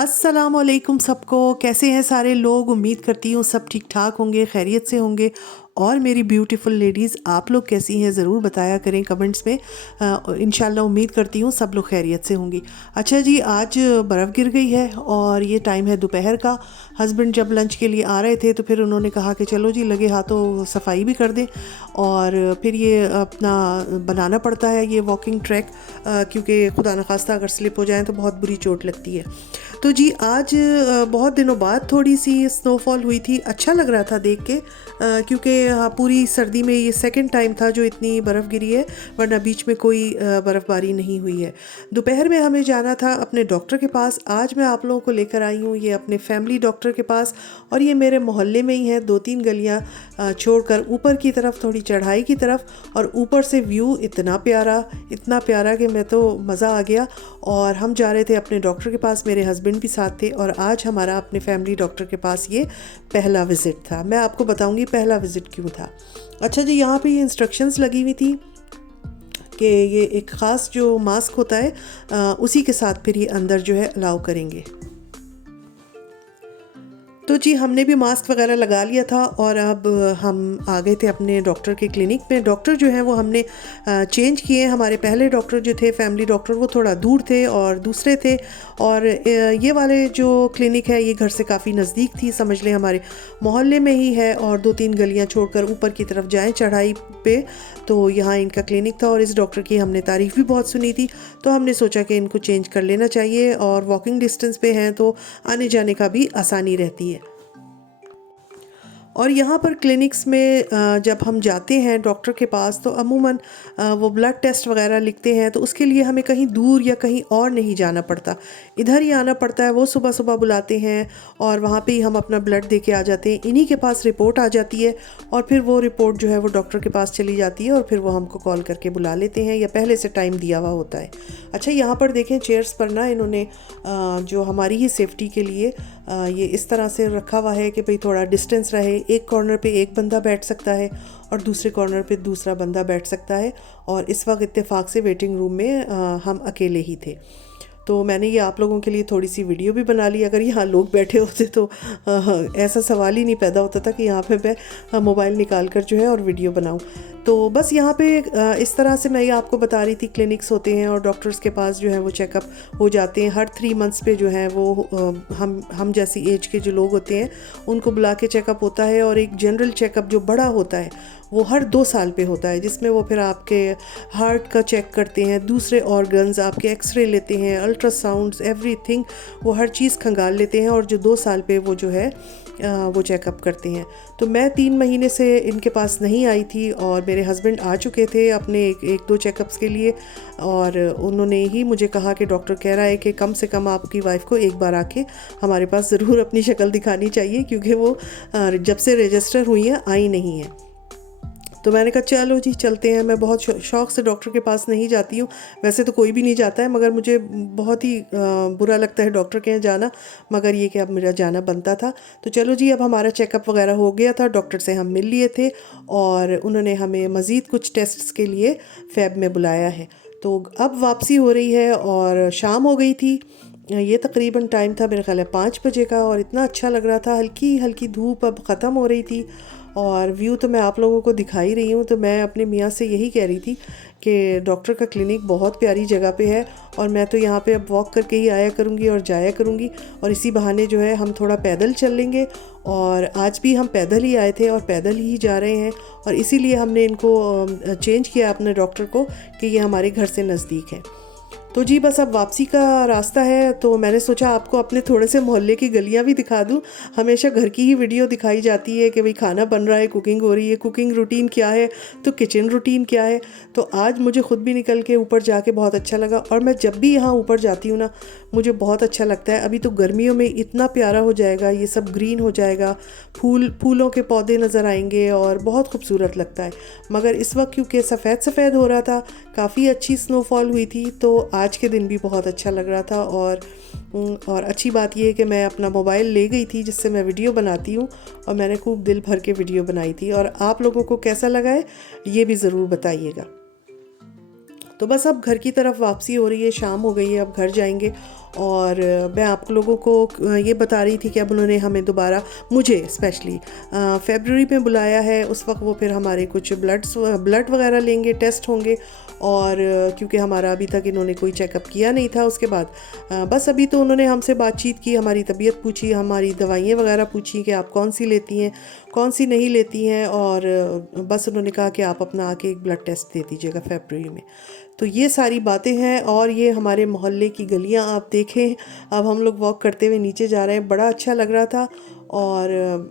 अस्सलामुअलैकुम सबको, कैसे हैं सारे लोग। उम्मीद करती हूँ सब ठीक ठाक होंगे, खैरियत से होंगे। और मेरी ब्यूटीफुल लेडीज़, आप लोग कैसी हैं ज़रूर बताया करें कमेंट्स में। इंशाल्लाह उम्मीद करती हूँ सब लोग खैरियत से होंगी। अच्छा जी, आज बर्फ़ गिर गई है और ये टाइम है दोपहर का। हस्बैंड जब लंच के लिए आ रहे थे तो फिर उन्होंने कहा कि चलो जी लगे हाथों सफाई भी कर दें। और फिर ये अपना बनाना पड़ता है ये वॉकिंग ट्रैक, क्योंकि खुदा न खास्ता अगर स्लिप हो जाए तो बहुत बुरी चोट लगती है। तो जी आज बहुत दिनों बाद थोड़ी सी स्नोफॉल हुई थी, अच्छा लग रहा था देख के, क्योंकि पूरी सर्दी में ये सेकंड टाइम था जो इतनी बर्फ़ गिरी है, वरना बीच में कोई बर्फ़बारी नहीं हुई है। दोपहर में हमें जाना था अपने डॉक्टर के पास। आज मैं आप लोगों को लेकर आई हूँ ये अपने फैमिली डॉक्टर के पास, और ये मेरे मोहल्ले में ही है, 2-3 गलियाँ छोड़कर ऊपर की तरफ, थोड़ी चढ़ाई की तरफ। और ऊपर से व्यू इतना प्यारा कि मैं तो मज़ा आ गया। और हम जा रहे थे अपने डॉक्टर के पास, मेरे हस्बैंड भी साथ थे। और आज हमारा अपने फैमिली डॉक्टर के पास ये पहला विज़िट था। मैं आपको बताऊंगी पहला विज़िट क्यों था। अच्छा जी, यहाँ पे ये इंस्ट्रक्शंस लगी हुई थी कि ये एक ख़ास जो मास्क होता है उसी के साथ फिर ये अंदर जो है अलाउ करेंगे। तो जी हमने भी मास्क वगैरह लगा लिया था और अब हम आ गए थे अपने डॉक्टर के क्लिनिक में। डॉक्टर जो है वो हमने चेंज किए। हमारे पहले डॉक्टर जो थे, फैमिली डॉक्टर, वो थोड़ा दूर थे और दूसरे थे। और ये वाले जो क्लिनिक है ये घर से काफ़ी नज़दीक थी, समझ लें हमारे मोहल्ले में ही है। और 2-3 गलियां छोड़कर ऊपर की तरफ जाएं चढ़ाई पे, तो यहाँ इनका क्लिनिक था। और इस डॉक्टर की हमने तारीफ़ भी बहुत सुनी थी, तो हमने सोचा कि इनको चेंज कर लेना चाहिए। और वॉकिंग डिस्टेंस पे हैं तो आने जाने का भी आसानी रहती है। और यहाँ पर क्लिनिक्स में जब हम जाते हैं डॉक्टर के पास तो अमूमन वो ब्लड टेस्ट वगैरह लिखते हैं, तो उसके लिए हमें कहीं दूर या कहीं और नहीं जाना पड़ता, इधर ही आना पड़ता है। वो सुबह सुबह बुलाते हैं और वहाँ पे ही हम अपना ब्लड दे के आ जाते हैं। इन्हीं के पास रिपोर्ट आ जाती है और फिर वो रिपोर्ट जो है वो डॉक्टर के पास चली जाती है और फिर वो हमको कॉल करके बुला लेते हैं या पहले से टाइम दिया हुआ होता है। अच्छा, यहाँ पर देखें चेयर्स पर ना इन्होंने जो हमारी ही सेफ्टी के लिए ये इस तरह से रखा हुआ है कि भाई थोड़ा डिस्टेंस रहे। एक कॉर्नर पे एक बंदा बैठ सकता है और दूसरे कॉर्नर पे दूसरा बंदा बैठ सकता है। और इस वक्त इत्तेफाक से वेटिंग रूम में हम अकेले ही थे। तो मैंने ये आप लोगों के लिए थोड़ी सी वीडियो भी बना ली। अगर यहाँ लोग बैठे होते तो ऐसा सवाल ही नहीं पैदा होता था कि यहाँ पे मैं मोबाइल निकाल कर जो है और वीडियो बनाऊँ। तो बस यहाँ पे इस तरह से मैं ये आपको बता रही थी, क्लिनिक्स होते हैं और डॉक्टर्स के पास जो है वो चेकअप हो जाते हैं। हर 3 मंथ्स पे जो है वो हम जैसी एज के जो लोग होते हैं उनको बुला के चेकअप होता है। और एक जनरल चेकअप जो बड़ा होता है वो हर 2 साल पे होता है, जिसमें वो फिर आपके हार्ट का चेक करते हैं, दूसरे ऑर्गन्स, आपके एक्सरे लेते हैं, अल्ट्रासाउंड्स, एवरीथिंग, वो हर चीज़ खंगाल लेते हैं। और जो 2 साल पे वो जो है वो चेकअप करते हैं। तो मैं 3 महीने से इनके पास नहीं आई थी और मेरे हस्बैंड आ चुके थे अपने एक दो चेकअप्स के लिए। और उन्होंने ही मुझे कहा कि डॉक्टर कह रहा है कि कम से कम आपकी वाइफ को एक बार आके हमारे पास ज़रूर अपनी शक्ल दिखानी चाहिए, क्योंकि वो जब से रजिस्टर हुई हैं आई नहीं है। तो मैंने कहा चलो जी चलते हैं। मैं बहुत शौक़ से डॉक्टर के पास नहीं जाती हूँ, वैसे तो कोई भी नहीं जाता है, मगर मुझे बहुत ही बुरा लगता है डॉक्टर के यहाँ जाना, मगर ये कि अब मेरा जाना बनता था। तो चलो जी, अब हमारा चेकअप वगैरह हो गया था, डॉक्टर से हम मिल लिए थे और उन्होंने हमें मज़ीद कुछ टेस्ट्स के लिए फैब में बुलाया है। तो अब वापसी हो रही है और शाम हो गई थी। ये तकरीबन टाइम था मेरे ख्याल है 5 बजे का, और इतना अच्छा लग रहा था। हल्की हल्की धूप अब ख़त्म हो रही थी और व्यू तो मैं आप लोगों को दिखा ही रही हूँ। तो मैं अपने मियाँ से यही कह रही थी कि डॉक्टर का क्लिनिक बहुत प्यारी जगह पे है और मैं तो यहाँ पे अब वॉक करके ही आया करूँगी और जाया करूँगी। और इसी बहाने जो है हम थोड़ा पैदल चल लेंगे। और आज भी हम पैदल ही आए थे और पैदल ही जा रहे हैं, और इसीलिए हमने इनको चेंज किया अपने डॉक्टर को कि ये हमारे घर से नज़दीक है। तो जी बस अब वापसी का रास्ता है, तो मैंने सोचा आपको अपने थोड़े से मोहल्ले की गलियां भी दिखा दूं। हमेशा घर की ही वीडियो दिखाई जाती है कि भाई खाना बन रहा है, कुकिंग हो रही है, कुकिंग रूटीन क्या है, तो किचन रूटीन क्या है। तो आज मुझे ख़ुद भी निकल के ऊपर जाके बहुत अच्छा लगा। और मैं जब भी यहाँ ऊपर जाती हूँ ना, मुझे बहुत अच्छा लगता है। अभी तो गर्मियों में इतना प्यारा हो जाएगा, ये सब ग्रीन हो जाएगा, फूलों के पौधे नज़र आएंगे और बहुत खूबसूरत लगता है। मगर इस वक्त क्योंकि सफ़ेद हो रहा था, काफ़ी अच्छी स्नोफॉल हुई थी, तो आज के दिन भी बहुत अच्छा लग रहा था। और अच्छी बात यह है कि मैं अपना मोबाइल ले गई थी जिससे मैं वीडियो बनाती हूँ, और मैंने खूब दिल भर के वीडियो बनाई थी। और आप लोगों को कैसा लगा है ये भी ज़रूर बताइएगा। तो बस अब घर की तरफ वापसी हो रही है, शाम हो गई है, अब घर जाएंगे। और मैं आप लोगों को ये बता रही थी कि अब उन्होंने हमें दोबारा, मुझे स्पेशली फ़रवरी में बुलाया है। उस वक्त वो फिर हमारे कुछ ब्लड वगैरह लेंगे, टेस्ट होंगे। और क्योंकि हमारा अभी तक इन्होंने कोई चेकअप किया नहीं था। उसके बाद बस अभी तो उन्होंने हमसे बातचीत की, हमारी तबीयत पूछी, हमारी दवाइयाँ वगैरह पूछी कि आप कौन सी लेती हैं, कौन सी नहीं लेती हैं। और बस उन्होंने कहा कि आप अपना आके एक ब्लड टेस्ट दे दीजिएगा फ़रवरी में। तो ये सारी बातें हैं। और ये हमारे मोहल्ले की गलियां आप देखें, अब हम लोग वॉक करते हुए नीचे जा रहे हैं, बड़ा अच्छा लग रहा था। और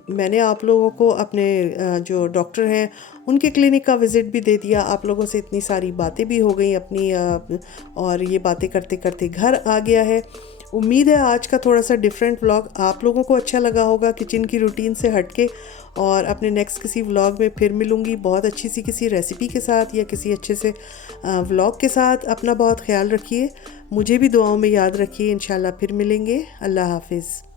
मैंने आप लोगों को अपने जो डॉक्टर हैं उनके क्लिनिक का विज़िट भी दे दिया। आप लोगों से इतनी सारी बातें भी हो गई अपनी, और ये बातें करते करते घर आ गया है। उम्मीद है आज का थोड़ा सा डिफरेंट व्लॉग आप लोगों को अच्छा लगा होगा, किचन की रूटीन से हटके। और अपने नेक्स्ट किसी व्लॉग में फिर मिलूँगी बहुत अच्छी सी किसी रेसिपी के साथ या किसी अच्छे से व्लॉग के साथ। अपना बहुत ख्याल रखिए, मुझे भी दुआओं में याद रखिए। इंशाल्लाह फिर मिलेंगे। अल्लाह हाफिज़।